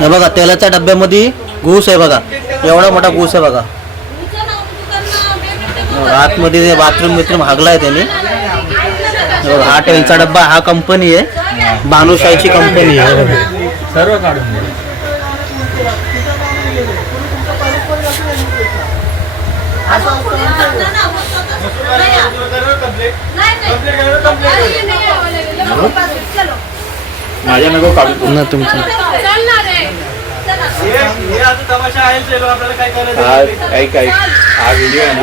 हे बघा तेलाच्या डब्यामध्ये घूस आहे बघा, एवढा मोठा घूस आहे बघा. आतमध्ये बाथरूम बिथरूम हागलाय त्याने. हा तेलचा डब्बा, हा कंपनी आहे, भानुशाहीची कंपनी आहे सर्व काढून माझ्या नको काढू ना तुमचं. काही हा व्हिडिओ आहे ना,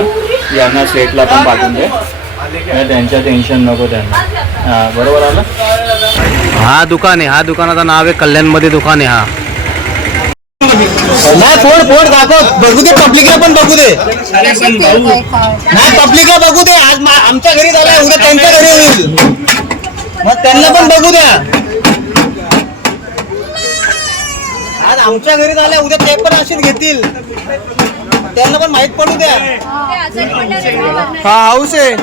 यांना सेटला पण पाठवून दे, त्यांच्या टेन्शन नको त्यांना. हा बरोबर आलं. हा दुकान आहे, हा दुकानाचं नाव आहे कल्याणमध्ये दुकान आहे. हा नाही फोड दाखव, बघू दे पब्लिकला पण बघू दे. नाही पब्लिकला बघू दे. आज आमच्या घरी झालाय, उद्या त्यांच्या घरी होईल, मग त्यांना पण बघू द्या. आज आमच्या घरी झालंय, उद्या ते पण अशीच घेतील, त्यांना पण माहित पडू द्या. हा हाऊस आहे.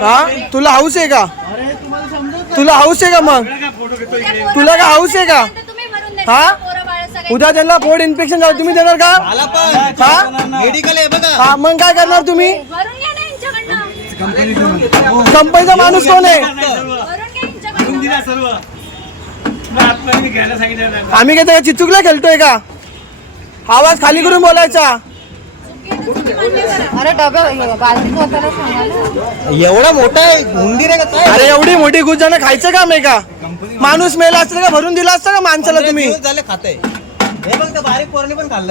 हा तुला हाऊस आहे का? तुला हाऊस आहे का? मग तुला का हाऊस आहे का? हा उद्या त्यांना पोट इन्फेक्शन झालं, तुम्ही देणार का? हा मेडिकल आहे बघा. हा मग काय करणार तुम्ही? कंपनीचा माणूस कोण आहे? आम्ही काय चिचुकला खेळतोय का? आवाज खाली करून बोलायचा. अरे डबा बालदीत होताना सांगा. एवढा मोठा आहे हुंदीर आहे का काय? अरे एवढी मोठी गुज जाणं खायचं काम आहे का? माणूस मेला असतं का भरून दिला असतं का माणसाला तुम्ही? झाले खाते. हे बघ, बारीक पोरांनी पण खाल्लंय.